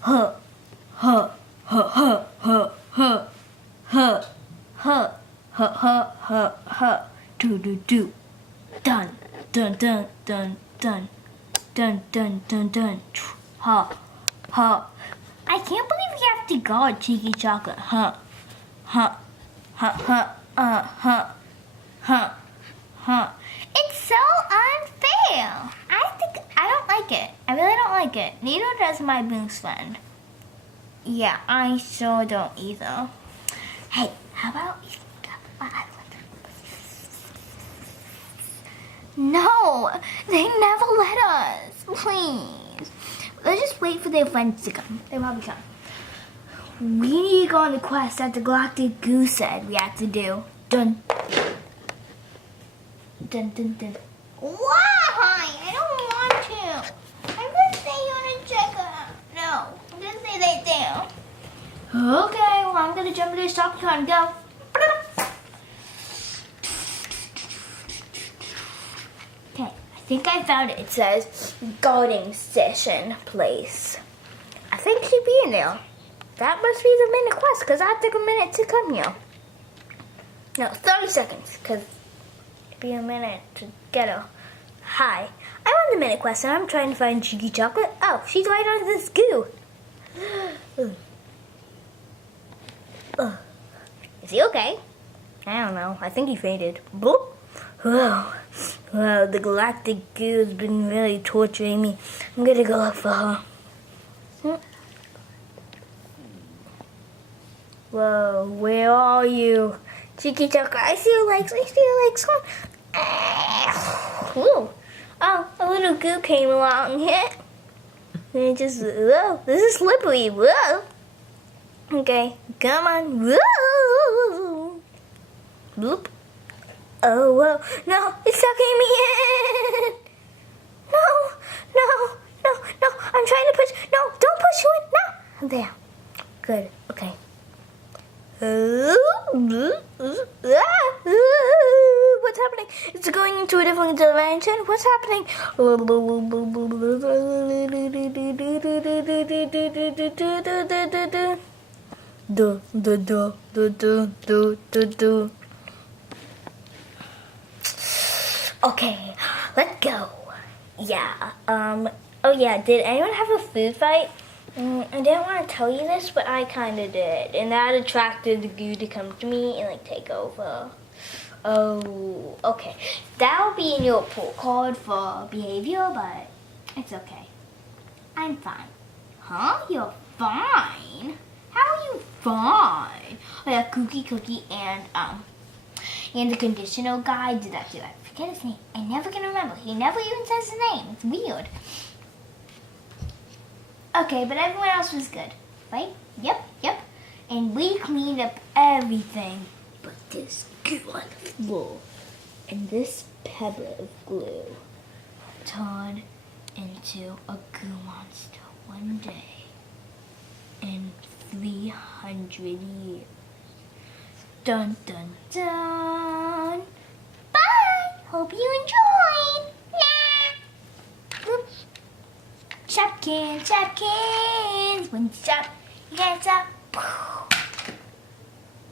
huh, huh, huh, huh, huh, huh, huh, huh, huh, huh, huh, huh, do do do, dun, dun, dun, dun, dun, dun, dun, dun, dun, ha, ha. I can't believe we have to go, Cheeky Chocolate, huh, huh, huh, huh, huh, huh, huh. It's so unfair. I don't like it. I really don't like it. Neither does my boost friend. Yeah, I sure don't either. Hey, how about we talk about Island? No, they never let us. Please. Let's just wait for their friends to come. They probably come. We need to go on the quest that the Galactic Goose said we had to do. Dun. Dun, dun, dun. Why? I don't want to. I'm going to say you want to check it out. No, I'm going to say they do. Okay, well, I'm going to jump into the shopping cart and go. Okay, I think I found it. It says gardening session place. I think it should be in there. That must be the minute quest because that took a minute to come here. No, 30 seconds because it'd be a minute to get her. Hi, I'm on the minute quest and I'm trying to find Cheeky Chocolate. Oh, she's right under this goo. Is he okay? I don't know. I think he fainted. Boop. Whoa. Wow, the Galactic Goo has been really torturing me. I'm gonna go look for her. Whoa, where are you? Cheeky Chocolate, I see your legs. I see your legs. Whoa. Oh, a little goo came along here. And it just, whoa, this is slippery. Whoa. Okay, come on. Whoa. Bloop. Oh, whoa. No, it's sucking me in. No. I'm trying to push. No, don't push you in. No. There. Good. Okay. What's happening? It's going into a different dimension. What's happening? Okay, let's go. Yeah. Oh yeah. Did anyone have a food fight? I didn't want to tell you this, but I kind of did. And that attracted the goo to come to me and, like, take over. Oh, okay. That'll be in your report card for behavior, but it's okay. I'm fine. Huh? You're fine? How are you fine? Oh, yeah, Cookie, and the conditional guy did that too. I forget his name. I never can remember. He never even says his name. It's weird. Okay, but everyone else was good, right? Yep. And we cleaned up everything but this goo on the floor. And this pebble of glue turned into a goo monster one day in 300 years. Dun, dun, dun. Bye! Hope you enjoyed. Nah. Oops. Shopkins, when you shop, you gotta stop.